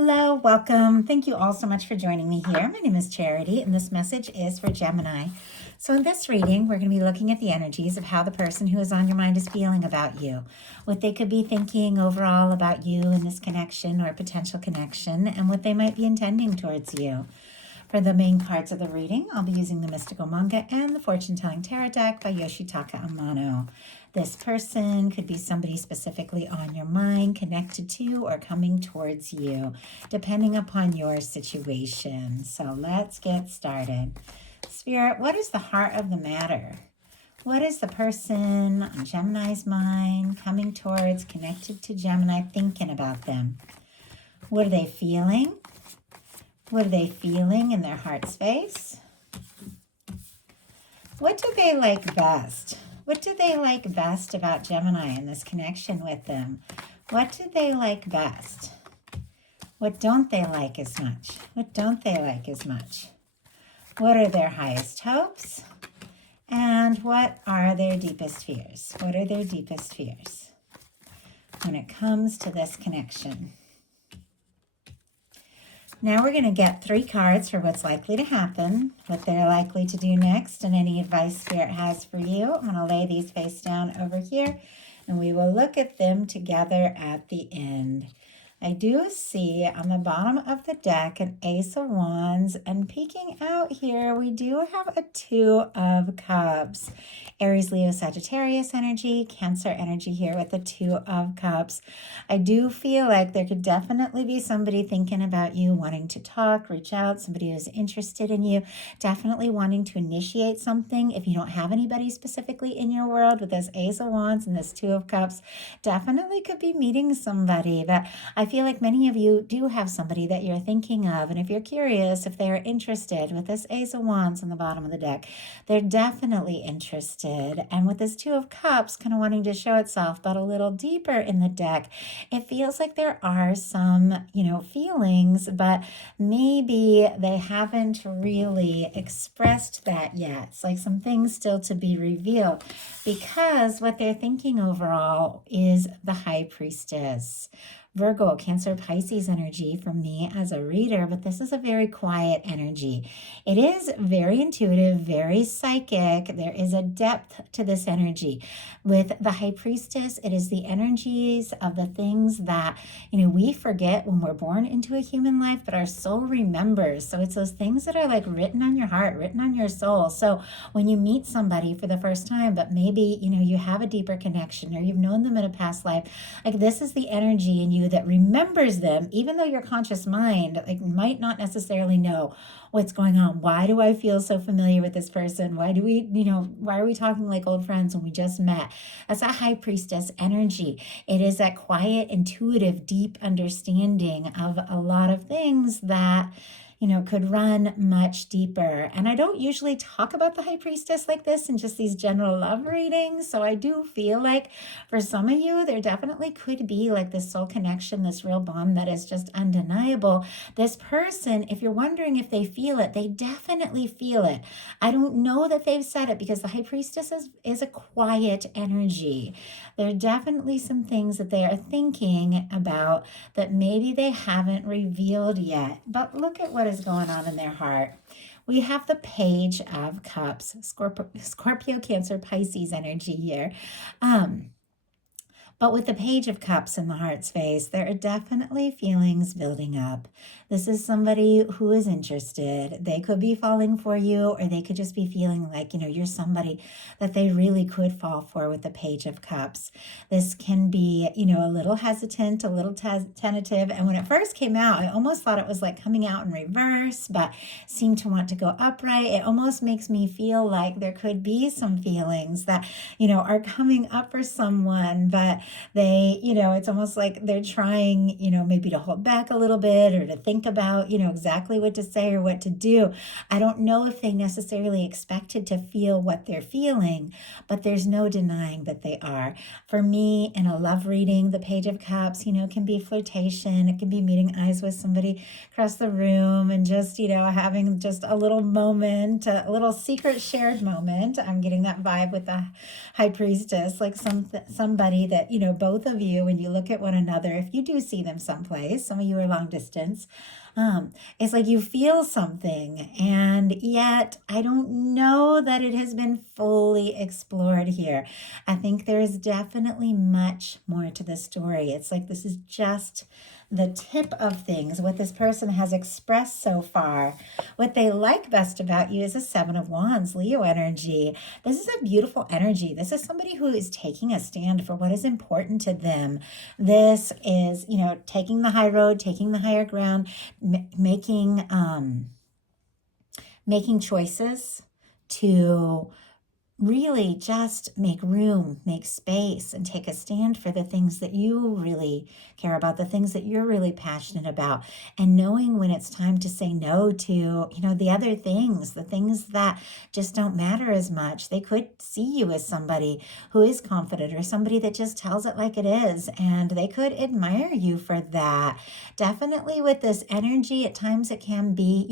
Hello, welcome. Thank you all so much for joining me here. My name is Charity, and this message is for Gemini. So in this reading, we're going to be looking at the energies of how the person who is on your mind is feeling about you, what they could be thinking overall about you in this connection or potential connection, and what they might be intending towards you. For the main parts of the reading, I'll be using the Mystical Manga and the Fortune Telling Tarot deck by Yoshitaka Amano. This person could be somebody specifically on your mind, connected to, or coming towards you, depending upon your situation. So let's get started. Spirit, what is the heart of the matter? What is the person on Gemini's mind, coming towards, connected to Gemini, thinking about them? What are they feeling? What are they feeling in their heart space? What do they like best? What do they like best about Gemini and this connection with them? What do they like best? What don't they like as much? What don't they like as much? What are their highest hopes? And what are their deepest fears? What are their deepest fears when it comes to this connection? Now we're going to get 3 cards for what's likely to happen, what they're likely to do next, and any advice Spirit has for you. I'm going to lay these face down over here, and we will look at them together at the end. I do see on the bottom of the deck an Ace of Wands, and peeking out here, we do have a 2 of Cups. Aries, Leo, Sagittarius energy, Cancer energy here with the 2 of Cups. I do feel like there could definitely be somebody thinking about you, wanting to talk, reach out, somebody who's interested in you, definitely wanting to initiate something. If you don't have anybody specifically in your world with this Ace of Wands and this 2 of Cups, definitely could be meeting somebody. But I feel like many of you do have somebody that you're thinking of, and if you're curious if they're interested with this Ace of Wands on the bottom of the deck, they're definitely interested. And with this 2 of Cups kind of wanting to show itself, but a little deeper in the deck, it feels like there are some, feelings, but maybe they haven't really expressed that yet. It's like some things still to be revealed, because what they're thinking overall is the High Priestess. Virgo, Cancer, Pisces energy for me as a reader, but this is a very quiet energy. It is very intuitive, very psychic. There is a depth to this energy. With the High Priestess, it is the energies of the things that, we forget when we're born into a human life, but our soul remembers. So it's those things that are like written on your heart, written on your soul. So when you meet somebody for the first time, but maybe, you have a deeper connection or you've known them in a past life, like this is the energy in you that remembers them, even though your conscious mind might not necessarily know what's going on. Why do I feel so familiar with this person? Why do we, why are we talking like old friends when we just met? That's a High Priestess energy. It is that quiet, intuitive, deep understanding of a lot of things that could run much deeper. And I don't usually talk about the High Priestess like this in just these general love readings. So I do feel like for some of you, there definitely could be like this soul connection, this real bond that is just undeniable. This person, if you're wondering if they feel it, they definitely feel it. I don't know that they've said it, because the High Priestess is a quiet energy. There are definitely some things that they are thinking about that maybe they haven't revealed yet. But look at what is going on in their heart. We have the Page of Cups, Scorpio, Cancer, Pisces energy here. But with the Page of Cups in the heart space, there are definitely feelings building up. This is somebody who is interested. They could be falling for you, or they could just be feeling like, you're somebody that they really could fall for with the Page of Cups. This can be, a little hesitant, a little tentative. And when it first came out, I almost thought it was like coming out in reverse, but seemed to want to go upright. It almost makes me feel like there could be some feelings that, are coming up for someone, but they, it's almost like they're trying, maybe to hold back a little bit or to think about, exactly what to say or what to do. I don't know if they necessarily expected to feel what they're feeling, but there's no denying that they are. For me, in a love reading, the Page of Cups, can be flirtation. It can be meeting eyes with somebody across the room and just, having just a little moment, a little secret shared moment. I'm getting that vibe with the High Priestess, like somebody that, both of you, when you look at one another, if you do see them someplace, some of you are long distance, it's like you feel something, and yet I don't know that it has been fully explored here. I think there is definitely much more to the story. It's like this is just the tip of things, what this person has expressed so far. What they like best about you is a Seven of Wands, Leo energy. This is a beautiful energy. This is somebody who is taking a stand for what is important to them. This is, taking the high road, taking the higher ground, making choices to really just make room, make space, and take a stand for the things that you really care about, the things that you're really passionate about, and knowing when it's time to say no to, the other things, the things that just don't matter as much. They could see you as somebody who is confident or somebody that just tells it like it is, and they could admire you for that. Definitely with this energy, at times it can be,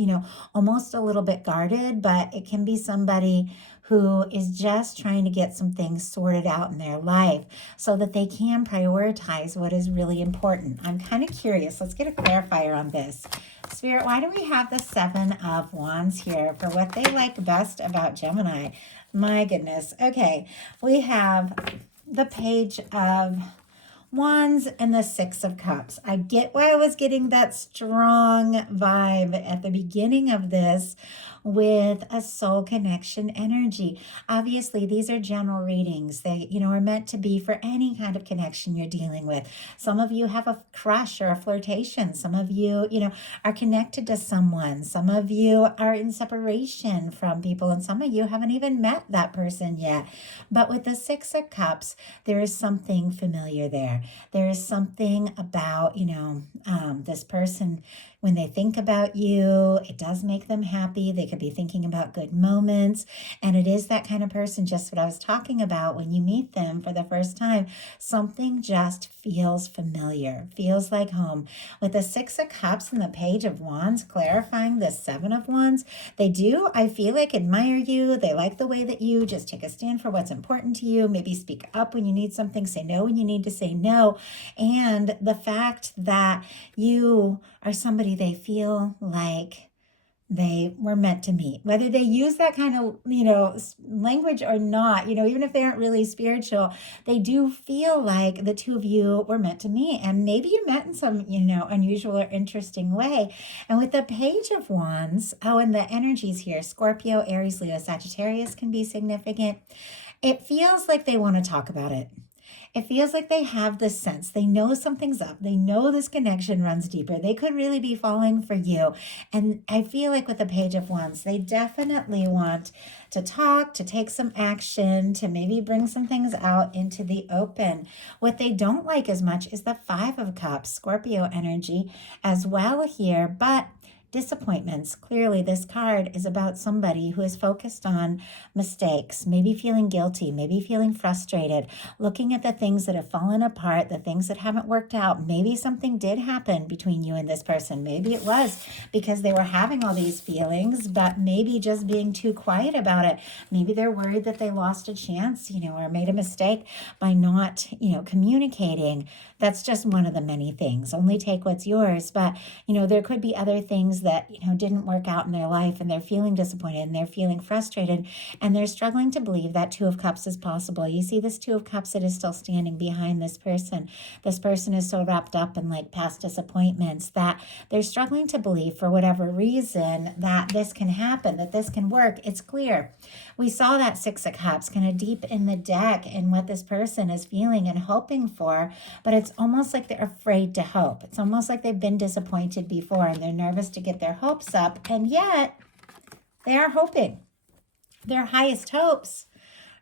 almost a little bit guarded, but it can be somebody who is just trying to get some things sorted out in their life so that they can prioritize what is really important. I'm kind of curious. Let's get a clarifier on this. Spirit, why do we have the Seven of Wands here for what they like best about Gemini? My goodness. Okay, we have the Page of Wands and the Six of Cups. I get why I was getting that strong vibe at the beginning of this with a soul connection energy. Obviously, these are general readings. They, are meant to be for any kind of connection you're dealing with. Some of you have a crush or a flirtation. Some of you, are connected to someone. Some of you are in separation from people, and some of you haven't even met that person yet. But with the Six of Cups, there is something familiar there. There is something about, this person, when they think about you, it does make them happy. They could be thinking about good moments. And it is that kind of person, just what I was talking about when you meet them for the first time. Something just feels familiar, feels like home. With the Six of Cups and the Page of Wands clarifying the Seven of Wands, they do, I feel like, admire you. They like the way that you just take a stand for what's important to you. Maybe speak up when you need something, say no when you need to say no. And the fact that you are somebody they feel like they were meant to meet, whether they use that kind of, language or not, even if they aren't really spiritual, they do feel like the two of you were meant to meet. And maybe you met in some, unusual or interesting way. And with the Page of Wands, and the energies here, Scorpio, Aries, Leo, Sagittarius can be significant. It feels like they want to talk about it. It feels like they have this sense. They know something's up. They know this connection runs deeper. They could really be falling for you. And I feel like with the Page of Wands, they definitely want to talk, to take some action, to maybe bring some things out into the open. What they don't like as much is the Five of Cups, Scorpio energy as well here, but disappointments. Clearly, this card is about somebody who is focused on mistakes, maybe feeling guilty, maybe feeling frustrated, looking at the things that have fallen apart, the things that haven't worked out. Maybe something did happen between you and this person. Maybe it was because they were having all these feelings, but maybe just being too quiet about it. Maybe they're worried that they lost a chance, or made a mistake by not, communicating. That's just one of the many things. Only take what's yours. But, there could be other things that, didn't work out in their life, and they're feeling disappointed and they're feeling frustrated, and they're struggling to believe that Two of Cups is possible. You see this Two of Cups that is still standing behind this person. This person is so wrapped up in like past disappointments that they're struggling to believe for whatever reason that this can happen, that this can work. It's clear. We saw that Six of Cups kind of deep in the deck in what this person is feeling and hoping for, but it's almost like they're afraid to hope. It's almost like they've been disappointed before and they're nervous to get their hopes up, and yet they are hoping. Their highest hopes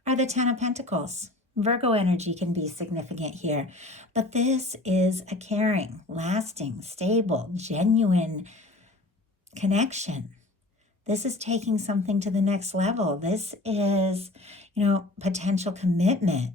are the Ten of Pentacles. Virgo energy can be significant here, but this is a caring, lasting, stable, genuine connection. This is taking something to the next level. This is, potential commitment.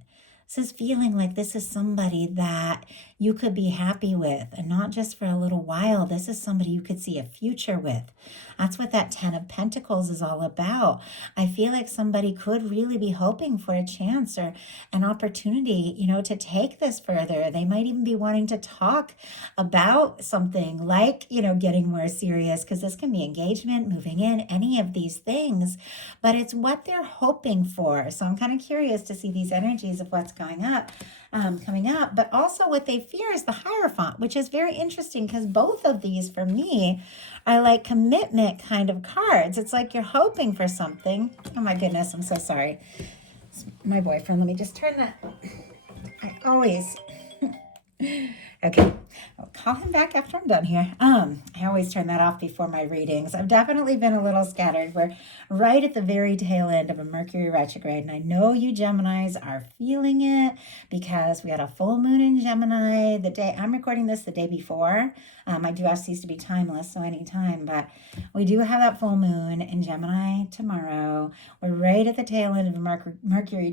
This is feeling like this is somebody that, you could be happy with, and not just for a little while. This is somebody you could see a future with. That's what that 10 of Pentacles is all about. I feel like somebody could really be hoping for a chance or an opportunity, to take this further. They might even be wanting to talk about something like, getting more serious, because this can be engagement, moving in, any of these things, but it's what they're hoping for. So I'm kind of curious to see these energies of what's coming up, but also what they fear is the Hierophant, which is very interesting because both of these for me are like commitment kind of cards. It's like you're hoping for something. Oh my goodness, I'm so sorry. It's my boyfriend. Let me just turn that. I always... Okay, I'll call him back after I'm done here. I always turn that off before my readings. I've definitely been a little scattered. We're right at the very tail end of a Mercury retrograde, and I know you Geminis are feeling it because we had a full moon in Gemini the day I'm recording this, the day before. I do ask these to be timeless, so anytime, but we do have that full moon in Gemini tomorrow. We're right at the tail end of a Mercury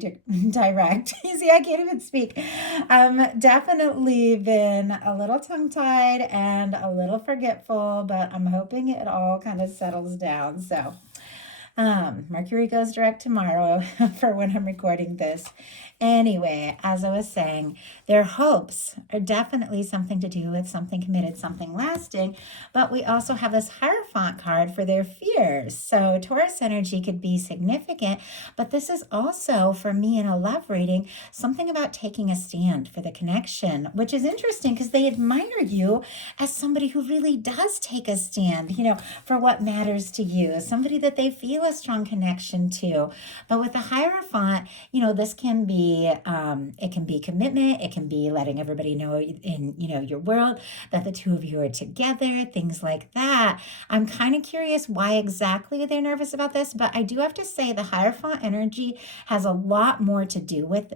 direct. You see, I can't even speak. Definitely been a little tongue-tied and a little forgetful, but I'm hoping it all kind of settles down. So Mercury goes direct tomorrow for when I'm recording this. Anyway, as I was saying, their hopes are definitely something to do with something committed, something lasting, but we also have this Hierophant card for their fears. So Taurus energy could be significant, but this is also, for me in a love reading, something about taking a stand for the connection, which is interesting because they admire you as somebody who really does take a stand, for what matters to you, somebody that they feel a strong connection to. But with the Hierophant, this can be it can be commitment. It can be letting everybody know in, your world that the two of you are together, things like that. I'm kind of curious why exactly they're nervous about this, but I do have to say the Hierophant energy has a lot more to do with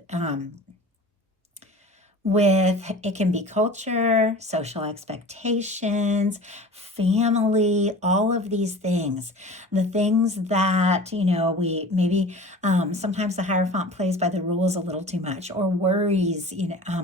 it can be culture, social expectations, family, all of these things. The things that, we maybe sometimes the Hierophant plays by the rules a little too much, or worries,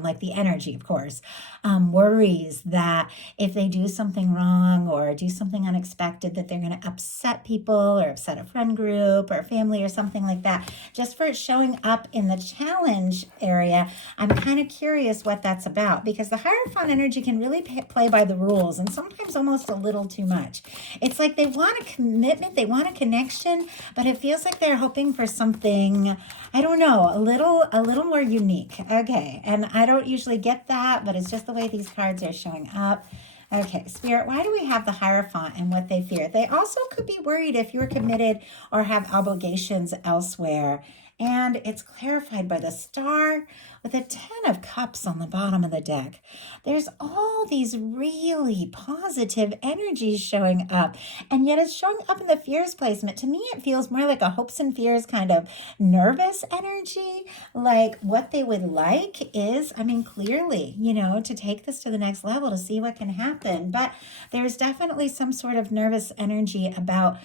like the energy, of course, worries that if they do something wrong or do something unexpected, that they're going to upset people or upset a friend group or family or something like that. Just for it showing up in the challenge area, I'm kind of curious what that's about, because the Hierophant energy can really play by the rules and sometimes almost a little too much. It's like they want a commitment, they want a connection, but it feels like they're hoping for something, I don't know, a little more unique. Okay, and I don't usually get that, but it's just the way these cards are showing up. Okay, Spirit, why do we have the Hierophant and what they fear? They also could be worried if you're committed or have obligations elsewhere. And it's clarified by the Star with a 10 of Cups on the bottom of the deck. There's all these really positive energies showing up, and yet it's showing up in the fears placement. To me, it feels more like a hopes and fears kind of nervous energy. Like what they would like is, clearly, to take this to the next level, to see what can happen. But there's definitely some sort of nervous energy about,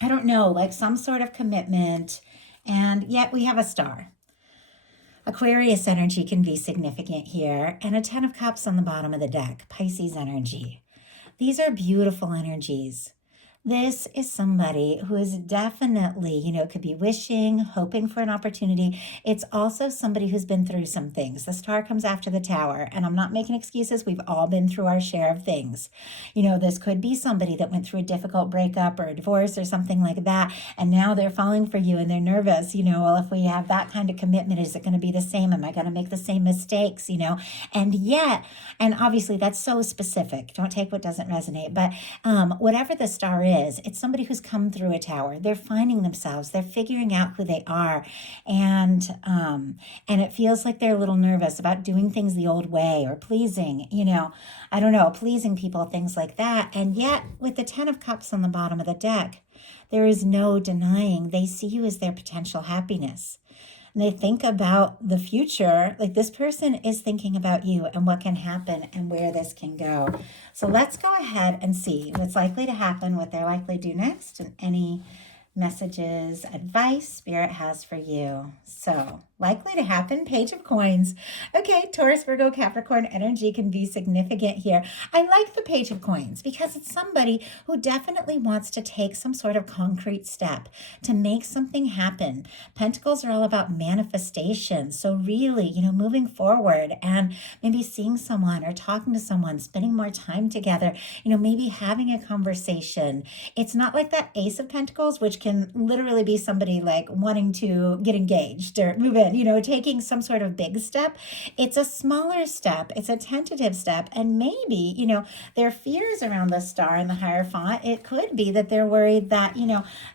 I don't know, like some sort of commitment, and yet we have a Star. Aquarius energy can be significant here, and a 10 of Cups on the bottom of the deck, Pisces energy. These are beautiful energies. This is somebody who is definitely, could be wishing, hoping for an opportunity. It's also somebody who's been through some things. The Star comes after the Tower, and I'm not making excuses. We've all been through our share of things. This could be somebody that went through a difficult breakup or a divorce or something like that, and now they're falling for you and they're nervous. Well, if we have that kind of commitment, is it going to be the same? Am I going to make the same mistakes? And yet, and obviously that's so specific. Don't take what doesn't resonate, but whatever the Star is, it's somebody who's come through a Tower. They're finding themselves. They're figuring out who they are. And it feels like they're a little nervous about doing things the old way or pleasing, I don't know, pleasing people, things like that. And yet with the 10 of Cups on the bottom of the deck, there is no denying they see you as their potential happiness. And they think about the future, like this person is thinking about you and what can happen and where this can go. So let's go ahead and see what's likely to happen, what they're likely to do next, and any messages, advice Spirit has for you. So Likely to happen, Page of Coins. Okay, Taurus, Virgo, Capricorn energy can be significant here. I like the Page of Coins because it's somebody who definitely wants to take some sort of concrete step to make something happen. Pentacles are all about manifestation. So really, moving forward and maybe seeing someone or talking to someone, spending more time together, maybe having a conversation. It's not like that Ace of Pentacles, which can literally be somebody like wanting to get engaged or move in, taking some sort of big step. It's a smaller step. It's a tentative step. And maybe, their fears around the star and the Hierophant, it could be that they're worried that,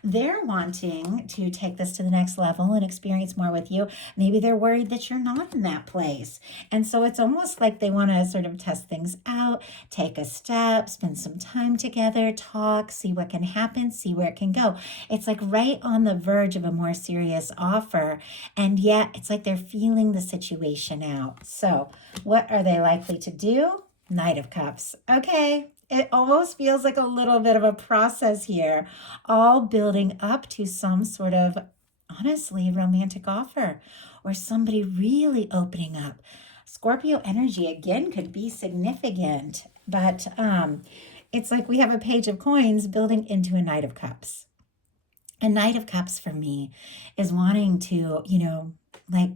they're wanting to take this to the next level and experience more with you. Maybe they're worried that you're not in that place. And so it's almost like they want to sort of test things out, take a step, spend some time together, talk, see what can happen, see where it can go. It's like right on the verge of a more serious offer. And yet it's like they're feeling the situation out. So what are they likely to do? Knight of Cups. Okay. It almost feels like a little bit of a process here, all building up to some sort of, honestly, romantic offer or somebody really opening up. Scorpio energy, again, could be significant, but it's like we have a Page of Coins building into a Knight of Cups. A Knight of Cups for me is wanting to, like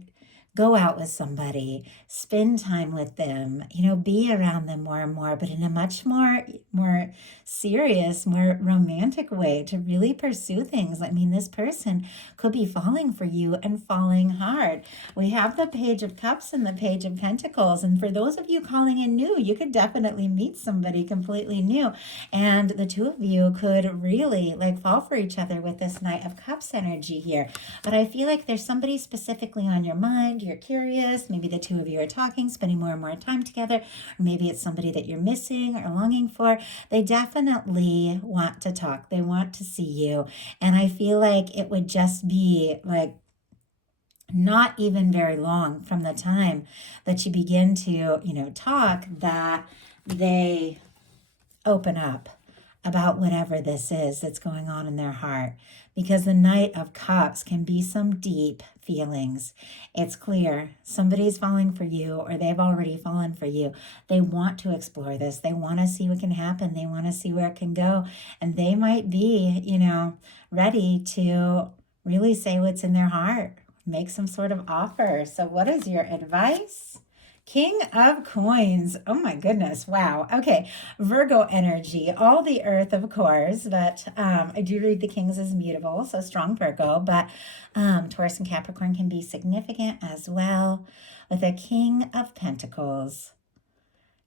go out with somebody, spend time with them, be around them more and more, but in a much more serious, more romantic way to really pursue things. I mean, this person could be falling for you and falling hard. We have the Page of Cups and the Page of Pentacles. And for those of you calling in new, you could definitely meet somebody completely new. And the two of you could really like fall for each other with this Knight of Cups energy here. But I feel like there's somebody specifically on your mind. You're curious. Maybe the two of you are talking, spending more and more time together. Or maybe it's somebody that you're missing or longing for. They definitely want to talk. They want to see you. And I feel like it would just be like not even very long from the time that you begin to, talk that they open up about whatever this is that's going on in their heart, because the Knight of Cups can be some deep feelings. It's clear somebody's falling for you or they've already fallen for you. They want to explore this. They want to see what can happen. They want to see where it can go. And they might be, ready to really say what's in their heart, make some sort of offer. So what is your advice? King of Coins. Oh my goodness. Wow. Okay. Virgo energy, all the earth, of course, but I do read the Kings as mutable, so strong Virgo, but Taurus and Capricorn can be significant as well, with a King of Pentacles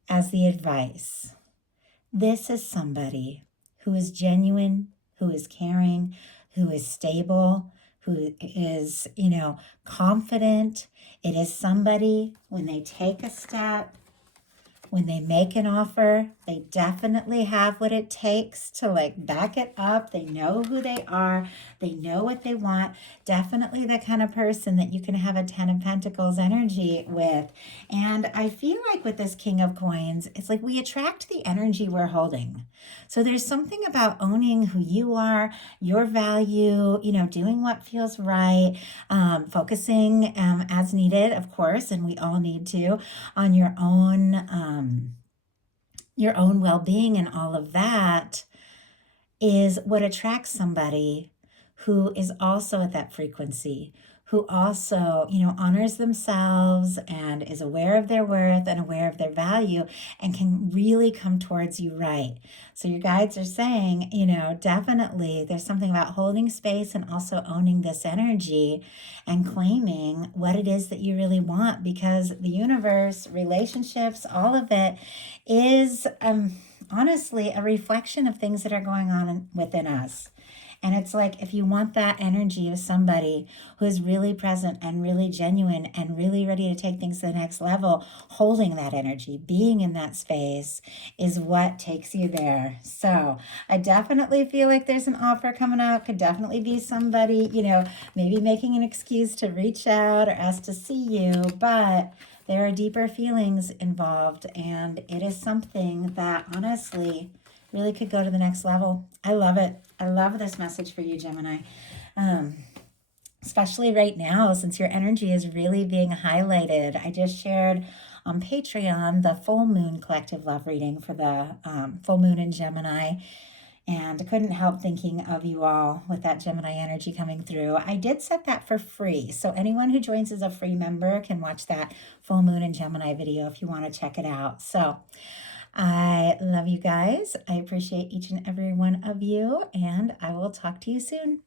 as the advice. This is somebody who is genuine, who is caring, who is stable, who is, confident. It is somebody, when they take a step, when they make an offer, they definitely have what it takes to like back it up. They know who they are. They know what they want. Definitely the kind of person that you can have a 10 of Pentacles energy with. And I feel like with this King of Coins, it's like we attract the energy we're holding. So there's something about owning who you are, your value, doing what feels right, focusing as needed, of course, and we all need to, on your own well-being, and all of that is what attracts somebody who is also at that frequency, who also, honors themselves and is aware of their worth and aware of their value and can really come towards you right. So your guides are saying, definitely there's something about holding space and also owning this energy and claiming what it is that you really want, because the universe, relationships, all of it is honestly a reflection of things that are going on within us. And it's like, if you want that energy of somebody who is really present and really genuine and really ready to take things to the next level, holding that energy, being in that space is what takes you there. So I definitely feel like there's an offer coming up. Could definitely be somebody, maybe making an excuse to reach out or ask to see you, but there are deeper feelings involved, and it is something that honestly really could go to the next level. I love it. I love this message for you, Gemini. especially right now since your energy is really being highlighted. I just shared on Patreon the full moon collective love reading for the full moon in Gemini. And I couldn't help thinking of you all with that Gemini energy coming through. I did set that for free. So anyone who joins as a free member can watch that full moon in Gemini video if you want to check it out. So I love you guys. I appreciate each and every one of you, and I will talk to you soon.